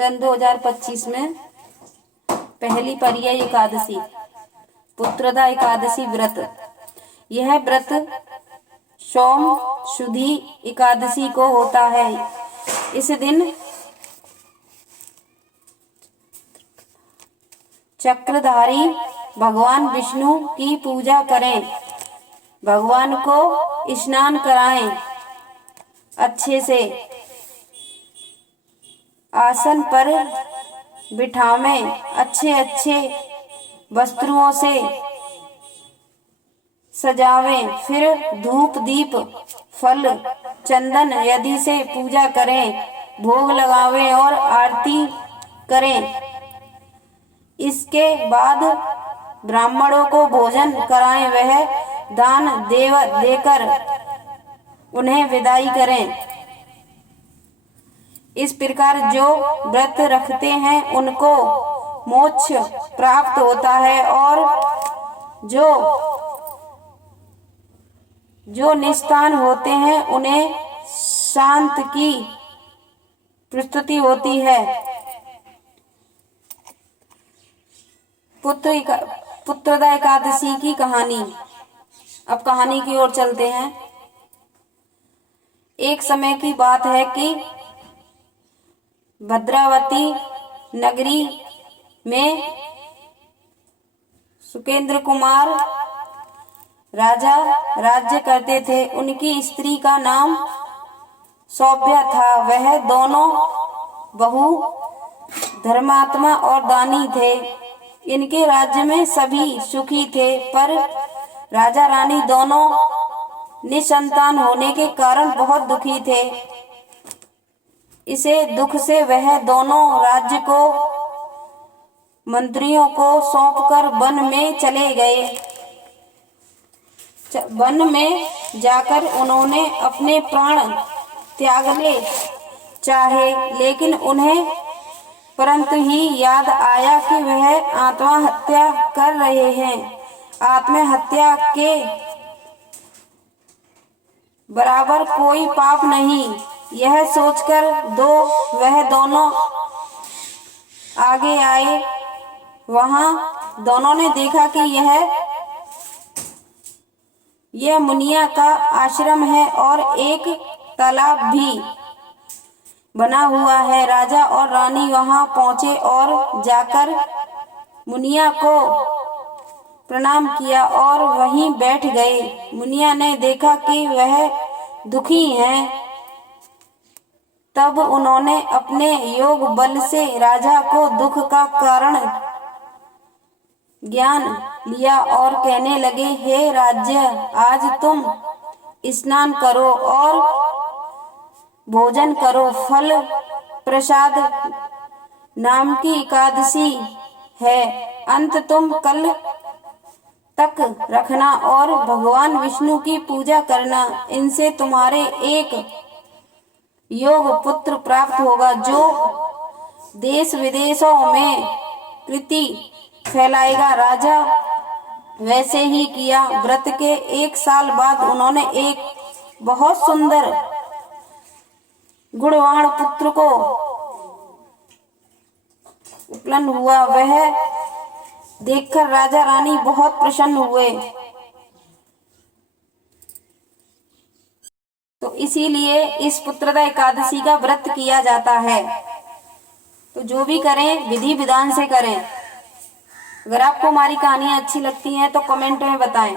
सन 2025 में पहली पर्याय एकादशी, पुत्रदा एकादशी व्रत। यह व्रत सोम शुद्धि एकादशी को होता है। इस दिन चक्रधारी भगवान विष्णु की पूजा करें, भगवान को स्नान कराएं, अच्छे से आसन पर बिठावें, अच्छे अच्छे वस्त्रों से सजावें, फिर धूप दीप फल चंदन यदि से पूजा करें, भोग लगावें और आरती करें। इसके बाद ब्राह्मणों को भोजन कराएं, वह दान देकर उन्हें विदाई करें। इस प्रकार जो व्रत रखते हैं उनको मोक्ष प्राप्त होता है और जो निष्ठावान होते हैं उन्हें शांत की प्रस्तुति होती है। पुत्रदा एकादशी की कहानी। अब कहानी की ओर चलते हैं। एक समय की बात है कि भद्रावती नगरी में सुकेंद्र कुमार राजा राज्य करते थे। उनकी स्त्री का नाम सौभ्या था। वह दोनों बहु धर्मात्मा और दानी थे। इनके राज्य में सभी सुखी थे, पर राजा रानी दोनों निसंतान होने के कारण बहुत दुखी थे। इसे दुख से वह दोनों राज्य को मंत्रियों को सौंपकर वन में चले गए। वन में जाकर उन्होंने अपने प्राण त्यागने चाहे, लेकिन उन्हें परंतु ही याद आया कि वह आत्महत्या कर रहे हैं। आत्महत्या के बराबर कोई पाप नहीं, यह सोचकर वह दोनों आगे आए। वहां दोनों ने देखा कि यह मुनिया का आश्रम है और एक तालाब भी बना हुआ है। राजा और रानी वहां पहुंचे और जाकर मुनिया को प्रणाम किया और वहीं बैठ गए। मुनिया ने देखा कि वह दुखी हैं। तब उन्होंने अपने योग बल से राजा को दुख का कारण ज्ञान लिया और कहने लगे, हे राज्य, आज तुम स्नान करो और भोजन करो। फल प्रसाद नाम की एकादशी है, अंत तुम कल तक रखना और भगवान विष्णु की पूजा करना। इनसे तुम्हारे एक योग पुत्र प्राप्त होगा, जो देश विदेशों में कीर्ति फैलाएगा। राजा वैसे ही किया। व्रत के 1 साल बाद उन्होंने एक बहुत सुंदर गुणवान पुत्र को उत्पन्न हुआ। वह देखकर राजा रानी बहुत प्रसन्न हुए। तो इसीलिए इस पुत्रदा एकादशी का व्रत किया जाता है। तो जो भी करें विधि विधान से करें। अगर आपको हमारी कहानियाँ अच्छी लगती हैं तो कमेंट में बताएं।